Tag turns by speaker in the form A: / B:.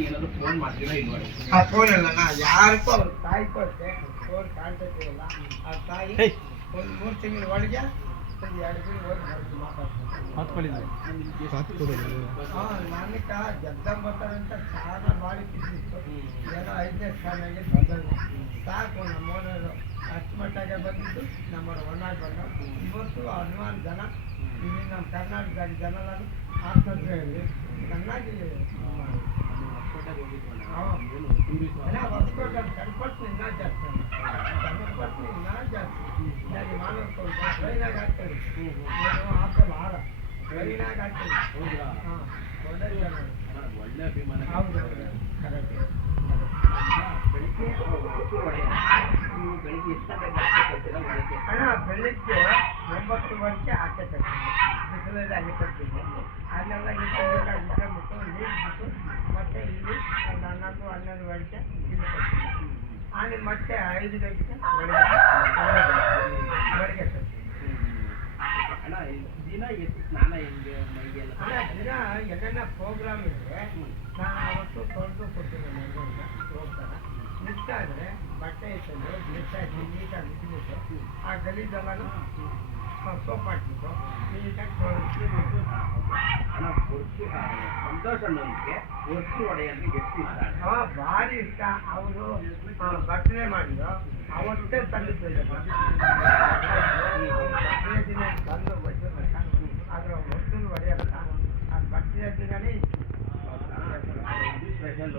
A: ಏನಾದ್ರು ಫೋನ್ ಮಾಡ್ತೀರಾ ಇಲ್ವಾ?
B: ಆ ಫೋನ್ ಅಲ್ಲಣ್ಣ ಯಾರಿಗೂ ಅವ್ರ ಫೋನ್ ಆ ತಾಯಿ ಒಂದು ಮೂರು ತಿಂಗಳ ಒಳಗೆ ಒಂದು ಎರಡು ತಿಂಗಳು ಹೋಗಿ ಹಾಂ ನನಕ ಜಗ್ದಂಬತ್ತಾರಂತ ಸಾಲ ಭಾರಿ ಕಿಸಿತ್ತು ಏನೋ ಐದನೇ ಸ್ಥಾನಾಗೆ ಬಂದದ್ದು. ಸಾಕು ನಮ್ಮ ಅಚ್ಚುಮಟ್ಟಾಗೆ ಅಷ್ಟು ಮಟ್ಟಿಗೆ ಬಂದಿದ್ದು ನಮ್ಮ ಒಣ್ಣಾಗಿ ಬಂದ ಇವತ್ತು ಹನುಮಾನ್ ಜನ ಇಲ್ಲಿ ನಮ್ಮ ಕರ್ನಾಟಕದ ಜನ ಆಸ್ಪತ್ರೆಯಲ್ಲಿ ಚೆನ್ನಾಗಿ ಅಲ್ಲ ಹೊಸಕೋಟೆ ಕನ್ಪಟ್ನಿ ಇನ್ನೂ ಜಾಸ್ತಿ ಕನ್ಪಟ್ನಿ ಇನ್ನೂ ಜಾಸ್ತಿ ಇಲ್ಲಿ ಮಾನವಕ್ಕೆ ಟ್ರೈನಾಗ ಹಾಕ್ತಾರೆ ಏನು ಹಾಕಲ್ಲ ಹಾರ ಟ್ರೈನಾಗ ಹಾಕ್ತಾರೆ ಹಾಂ ಒಳ್ಳೆ ಜನ
A: ಒಳ್ಳೆ ಅಭಿಮಾನ
B: ಹೌದು ಕರೆಕ್ಟ್
A: ಬೆಳಿಗ್ಗೆ ಹೊತ್ತು ಹೊಡೆಯ ನೀವು ಬೆಳಿಗ್ಗೆ ಎಷ್ಟು ಗಂಟೆಗೆ ಕೊಡ್ತೀರಾ ಒಳಗೆ
B: ಅಣ್ಣ ಬೆಳಿಗ್ಗೆ ಒಂಬತ್ತುವರೆಗೆ ಆಚೆ ಕಟ್ತೀನಿ ಬಿಸಿಲಲ್ಲಿ ಅಲ್ಲಿ ಕಟ್ತೀನಿ ಒಂದು ಹನ್ನೊಂದು ಗಂಟೆ ಆಮೇಲೆ ಮತ್ತೆ ಐದು ಗಂಟೆಗೆ ಬೆಳಗ್ಗೆ
A: ಅಣ್ಣ ದಿನ ಎಷ್ಟು ಸ್ನಾನ ಹೆಂಗೆ ಮೈಗೆಲ್ಲ
B: ಅಣ್ಣ ದಿನ ಎಲ್ಲೆಲ್ಲ ಪ್ರೋಗ್ರಾಮ್ ಇದ್ರೆ ನಾನು ಅವತ್ತು ತೊಳೆದು ಕೊಡ್ತೀನಿ ಮನೆಯಿಂದ ಹೋಗ್ತಾರೆ. ಮಿಸ್ ಆದರೆ ಬಟ್ಟೆ ಇಟ್ಟಂದು ಮಿಸ್ ಆಗಿ ನೀಟಾಗಿ ಇಟ್ಬಿಟ್ಟು ಆ ಗಲೀಜೆಲ್ಲ ಸೋಪ್ ಹಾಕ್ಬಿಟ್ಟು ನೀಟಾಗಿ ತೊಳೆದು
A: ಸಂತೋಷ ವಸ್ತು ಒಡೆಯಲ್ಲಿ?
B: ಆ, ಭಾರಿ ಇಷ್ಟ. ಅವರು ಬರ್ತಡೇ ಮಾಡಿದ್ರು. ಅವತ್ತೇ ತಂದು